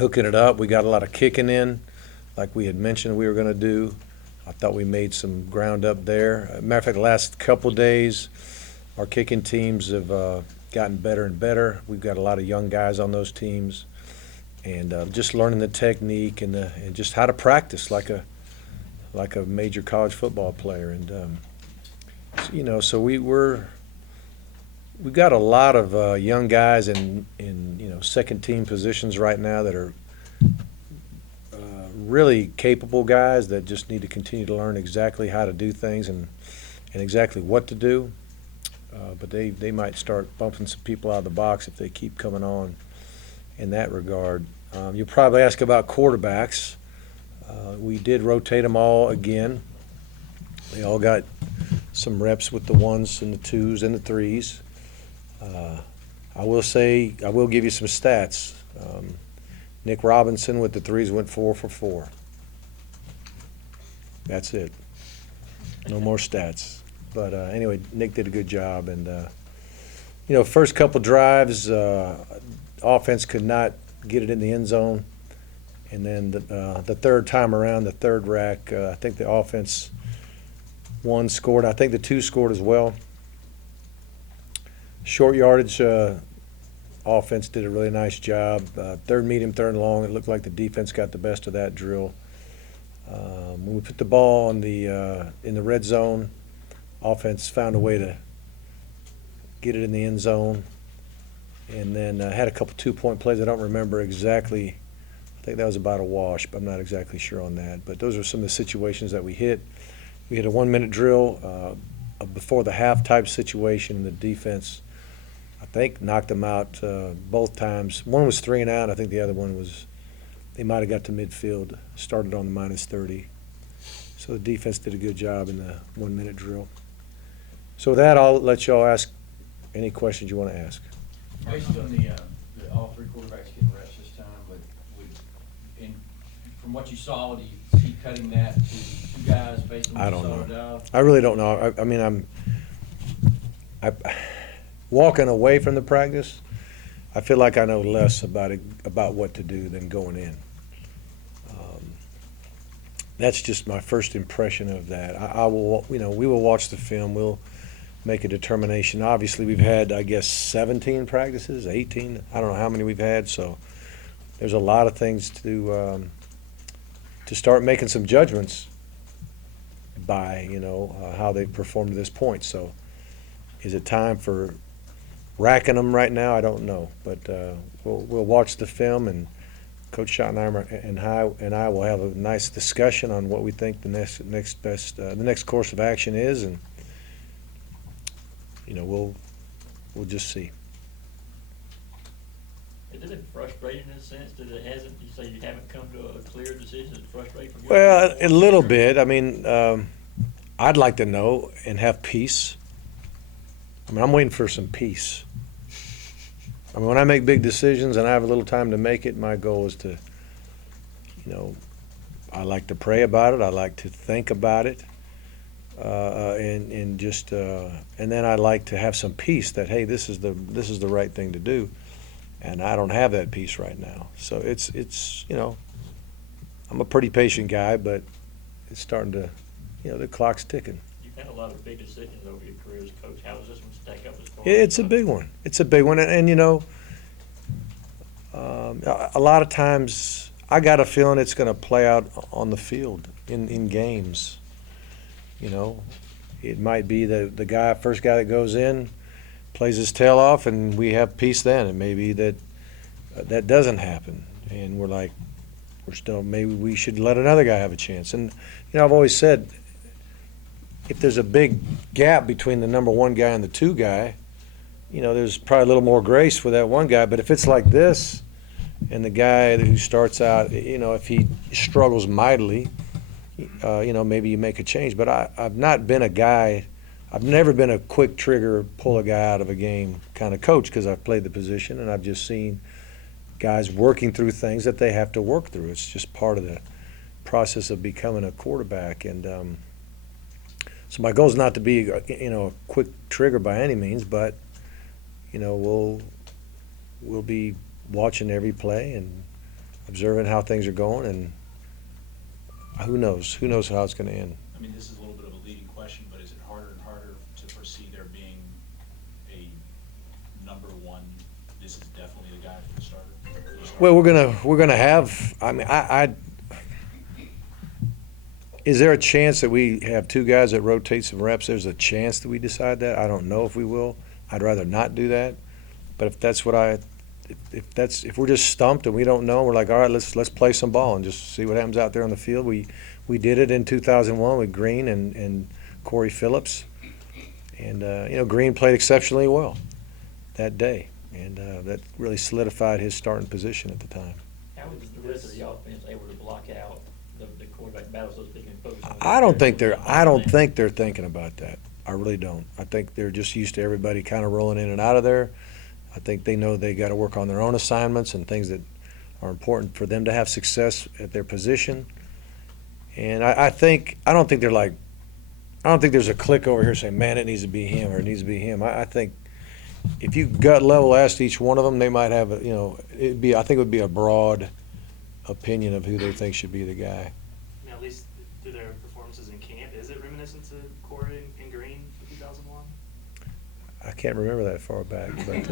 hooking it up. We got a lot of kicking in, like we had mentioned we were going to do. I thought we made some ground up there. Matter of fact, the last couple days, our kicking teams have gotten better and better. We've got a lot of young guys on those teams, and just learning the technique and just how to practice like a major college football player. And so we've got a lot of young guys in second team positions right now that are really capable guys that just need to continue to learn exactly how to do things and exactly what to do. But they might start bumping some people out of the box if they keep coming on in that regard. You'll probably ask about quarterbacks. We did rotate them all again. They all got some reps with the ones and the twos and the threes. I will give you some stats. Nick Robinson with the threes went 4 for 4. That's it. No more stats. But anyway, Nick did a good job. And, first couple drives, offense could not get it in the end zone. And then the third time around, the third rack, I think the offense, one scored. I think the two scored as well. Short yardage, offense did a really nice job. Third medium, third and long, it looked like the defense got the best of that drill. When we put the ball in the red zone, offense found a way to get it in the end zone, and then had a couple two-point plays. I don't remember exactly. I think that was about a wash, but I'm not exactly sure on that. But those are some of the situations that we hit. We hit a 1-minute drill before the half type situation. The defense, I think, knocked them out both times. One was 3 and out. I think the other one was, they might have got to midfield, started on the -30. So the defense did a good job in the 1-minute drill. So with that, I'll let y'all ask any questions you want to ask. Based on the all three quarterbacks getting reps this time, but from what you saw, do you see cutting that to 2 guys based on what I you don't saw know. today? I really don't know. I mean, I'm walking away from the practice. I feel like I know less about what to do than going in. That's just my first impression of that. I will, we will watch the film. We'll make a determination. Obviously, we've had, I guess, 17 practices, 18. I don't know how many we've had. So there's a lot of things to start making some judgments by, how they've performed to this point. So is it time for racking them right now? I don't know. But we'll watch the film, and Coach Schottenheimer and I will have a nice discussion on what we think the next course of action is, and we'll just see. Is it frustrating in a sense that it hasn't? You say you haven't come to a clear decision. It's frustrating from your Well, a standpoint? little bit. I mean, I'd like to know and have peace. I mean, I'm waiting for some peace. I mean, when I make big decisions and I have a little time to make it, my goal is to, I like to pray about it. I like to think about it, and then I like to have some peace that, hey, this is the right thing to do, and I don't have that peace right now. So it's I'm a pretty patient guy, but it's starting to, the clock's ticking. You've had a lot of big decisions over your career as a coach. How does this one stack up as far It's a big one. It's a big one, and a lot of times I got a feeling it's going to play out on the field in games. It might be the first guy that goes in plays his tail off, and we have peace then. It may be that doesn't happen, and maybe we should let another guy have a chance. And I've always said, if there's a big gap between the number 1 guy and the 2 guy, there's probably a little more grace for that 1 guy. But if it's like this, and the guy who starts out, if he struggles mightily, maybe you make a change. But I've not been a guy, I've never been a quick trigger, pull a guy out of a game kind of coach, because I've played the position, and I've just seen guys working through things that they have to work through. It's just part of the process of becoming a quarterback. And so my goal is not to be, a quick trigger by any means, but, we'll be watching every play and observing how things are going, and who knows how it's going to end. I mean, this is a little bit of a leading question, but is it harder and harder to foresee there being a number one, this is definitely the guy for the starter? Well, we're gonna have. I mean, is there a chance that we have two guys that rotate some reps? There's a chance that we decide that. I don't know if we will. I'd rather not do that. But if that's what if we're just stumped and we don't know, we're like, all right, let's play some ball and just see what happens out there on the field. We did it in 2001 with Green and Corey Phillips, and Green played exceptionally well that day, and that really solidified his starting position at the time. How was the rest of the offense able to block out the quarterback battle, so to speak, and focus on? I don't think they're thinking about that. I really don't. I think they're just used to everybody kind of rolling in and out of there. I think they know they got to work on their own assignments and things that are important for them to have success at their position. And I don't think there's a click over here saying, man, it needs to be him or it needs to be him. I think if you gut level asked each one of them, they might have I think it would be a broad opinion of who they think should be the guy. I mean, at least through their performances in camp, is it reminiscent to Corey and Green for 2001? I can't remember that far back, but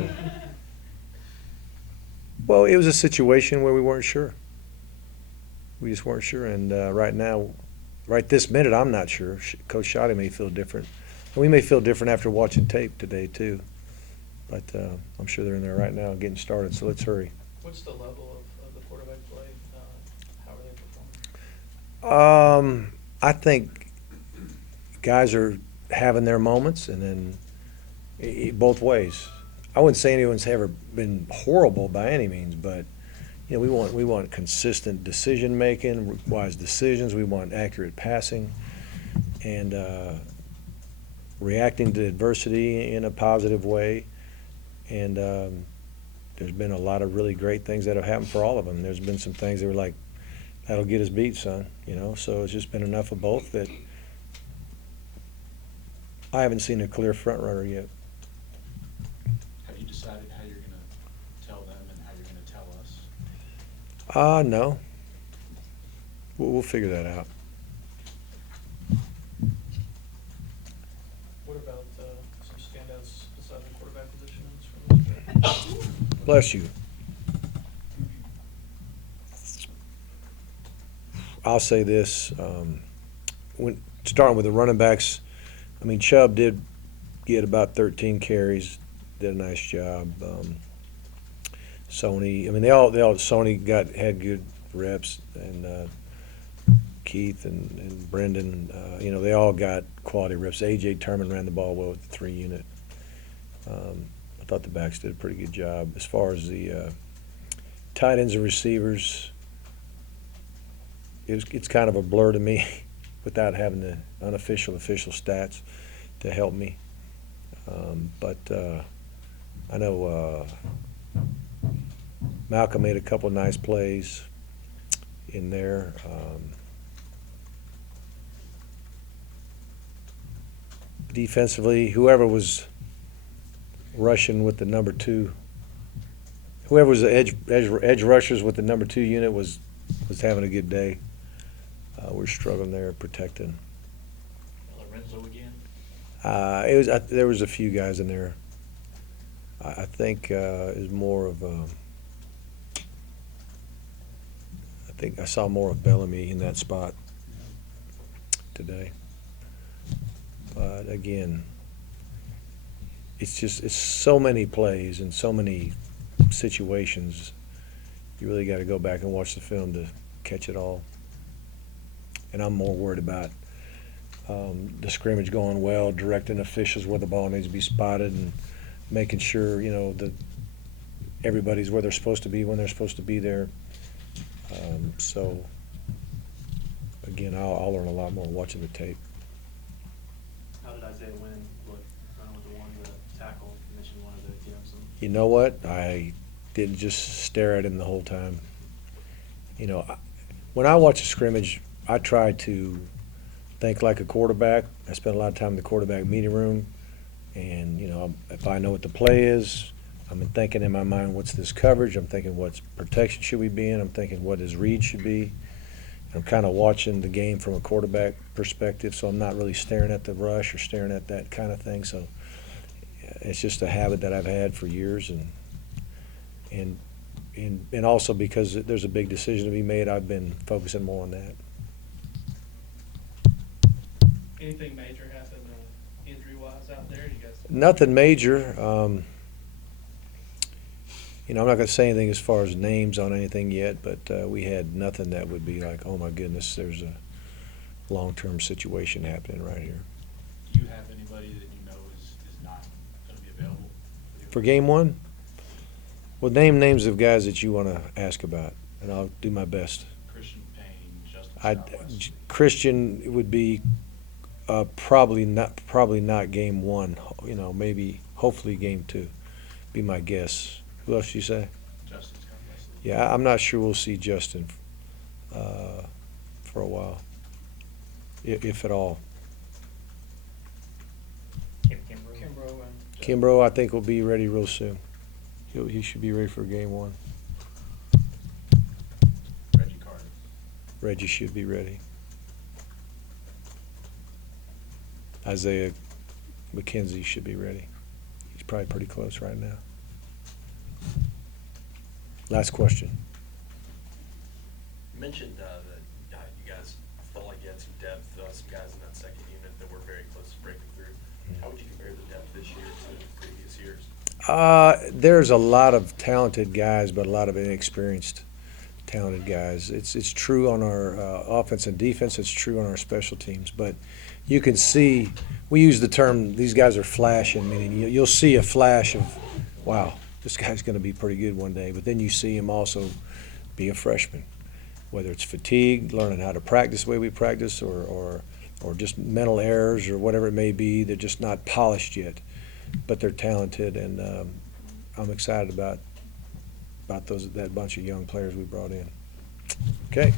well, it was a situation where we weren't sure. We just weren't sure, and right this minute, I'm not sure. Coach Shoddy may feel different, and we may feel different after watching tape today too. But I'm sure they're in there right now getting started. So let's hurry. What's the level of the quarterback play? How are they performing? I think guys are having their moments, and then both ways. I wouldn't say anyone's ever been horrible by any means, but we want consistent decision making, wise decisions. We want accurate passing, and reacting to adversity in a positive way. And there's been a lot of really great things that have happened for all of them. There's been some things that were like, that'll get us beat, son. So it's just been enough of both that I haven't seen a clear front runner yet. Have you decided how you're going to tell them and how you're going to tell us? No. We'll figure that out. What about some standouts besides the quarterback position in this scrimmage? Bless you. I'll say this. Starting with the running backs, I mean, Chubb did get about 13 carries, did a nice job. Sony, I mean, Sony had good reps, and Keith and Brendan, they all got quality reps. A.J. Turman ran the ball well with the 3 unit. I thought the backs did a pretty good job. As far as the tight ends and receivers, it's kind of a blur to me without having the official stats to help me. But I know Malcolm made a couple nice plays in there. Defensively, whoever was rushing with the number 2, whoever was the edge rushers with the number 2 unit was having a good day. We're struggling there protecting. Lorenzo again? There was a few guys in there. I think is more of I think I saw more of Bellamy in that spot today. But again, it's so many plays and so many situations. You really got to go back and watch the film to catch it all. And I'm more worried about the scrimmage going well, directing officials where the ball needs to be spotted, and making sure that everybody's where they're supposed to be when they're supposed to be there. So again, I'll learn a lot more watching the tape. How did Isaiah Wynn look running with the tackle? You mentioned one of the some. You know what? I didn't just stare at him the whole time. When I watch a scrimmage, I try to think like a quarterback. I spend a lot of time in the quarterback meeting room, and if I know what the play is, I'm thinking in my mind, what's this coverage? I'm thinking what's protection should we be in? I'm thinking what his read should be. I'm kind of watching the game from a quarterback perspective, so I'm not really staring at the rush or staring at that kind of thing. So it's just a habit that I've had for years, and also because there's a big decision to be made, I've been focusing more on that. Anything major happen, injury-wise out there? You guys? Nothing major. I'm not going to say anything as far as names on anything yet, but we had nothing that would be like, oh my goodness, there's a long-term situation happening right here. Do you have anybody that you know is not gonna be available? For game one, well, name names of guys that you want to ask about, and I'll do my best. Christian Payne, Justin Southwest. Christian would be probably not game one. Maybe hopefully game two. Be my guess. Who else you say? Justin's coming last week. Yeah, I'm not sure we'll see Justin for a while, if at all. Kimbrough. Kimbrough and. Kimbrough, I think, will be ready real soon. He should be ready for game one. Reggie Carter. Reggie should be ready. Isaiah McKenzie should be ready. He's probably pretty close right now. Last question. You mentioned that you guys felt like you had some depth, some guys in that second unit that were very close to breaking through. How would you compare the depth this year to previous years? There's a lot of talented guys, but a lot of inexperienced talented guys. It's true on our offense and defense. It's true on our special teams. But you can see, we use the term, these guys are flashing, meaning you'll see a flash of, wow, this guy's going to be pretty good one day. But then you see him also be a freshman, whether it's fatigue, learning how to practice the way we practice, or just mental errors or whatever it may be. They're just not polished yet, but they're talented, and I'm excited about that bunch of young players we brought in. Okay.